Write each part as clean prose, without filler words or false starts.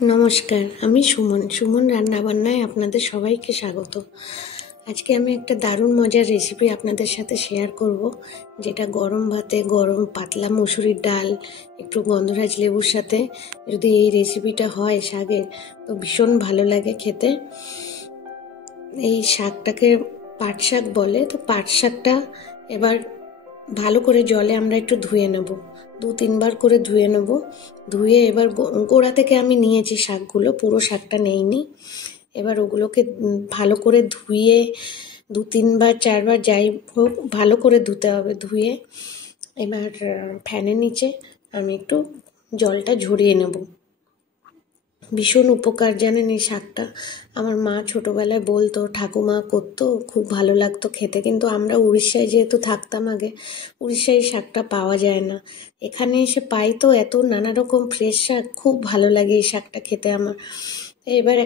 নমস্কার, আমি সুমন। সুমন রান্নাবান্নায় আপনাদের সবাইকে স্বাগত। আজকে আমি একটা দারুণ মজার রেসিপি আপনাদের সাথে শেয়ার করব, যেটা গরম ভাতে গরম পাতলা মুসুরির ডাল একটু গন্ধরাজ লেবুর সাথে যদি এই রেসিপিটা হয় শাকের, তো ভীষণ ভালো লাগে খেতে। এই শাকটাকে পাট শাক বলে। তো পাট শাকটা এবার ভালো করে জলে আমরা একটু ধুয়ে নেব, 2-3 বার করে ধুয়ে নেব। ধুয়ে এবার গোড়া থেকে আমি নিয়েছি শাকগুলো, পুরো শাকটা নেইনি। এবার ওগুলোকে ভালো করে ধুয়ে 2-3 বার 4 বার যাই হোক ভালো করে ধুতে হবে। ধুয়ে এবার ফ্যানের নিচে আমি একটু জলটা ঝরিয়ে নেব। ভীষণ উপকার জানেন এই শাকটা। আমার মা ছোটোবেলায় বলতো, ঠাকুমা করতো, খুব ভালো লাগতো খেতে। কিন্তু আমরা উড়িষ্যায় যেহেতু থাকতাম আগে, উড়িষ্যায় শাকটা পাওয়া যায় না। এখানে এসে পাই তো এত নানা রকম ফ্রেশ শাক, খুব ভালো লাগে এই শাকটা খেতে আমার। এবার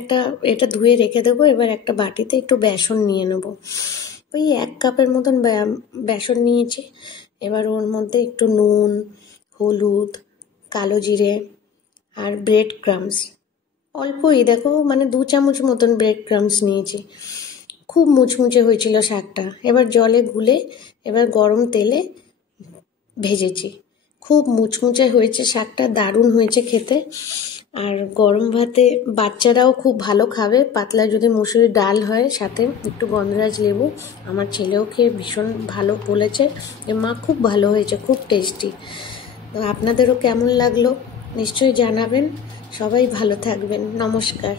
এটা ধুয়ে রেখে দেবো। এবার একটা বাটিতে একটু বেসন নিয়ে নেব। ওই 1 কাপের মতন বেসন নিয়েছি। এবার ওর মধ্যে একটু নুন, হলুদ, কালো জিরে আর ব্রেড ক্রাম্বস, অল্পই, দেখো মানে 2 চামচ মতন ব্রেড ক্রাম্বস নিয়েছি। খুব মুচমুচে হয়েছিল শাকটা। এবার জলে গুলে এবার গরম তেলে ভেজেছি। খুব মুচমুচে হয়েছে শাকটা, দারুণ হয়েছে খেতে। আর গরম ভাতে বাচ্চারাও খুব ভালো খাবে। পাতলা যদি মুসুরির ডাল হয়, সাথে একটু গন্ধরাজ লেবু। আমার ছেলেও খেয়ে ভীষণ ভালো বলেছে যে মা খুব ভালো হয়েছে, খুব টেস্টি। তো আপনাদেরও কেমন লাগলো নিশ্চয়ই জানাবেন। সবাই ভালো থাকবেন। নমস্কার।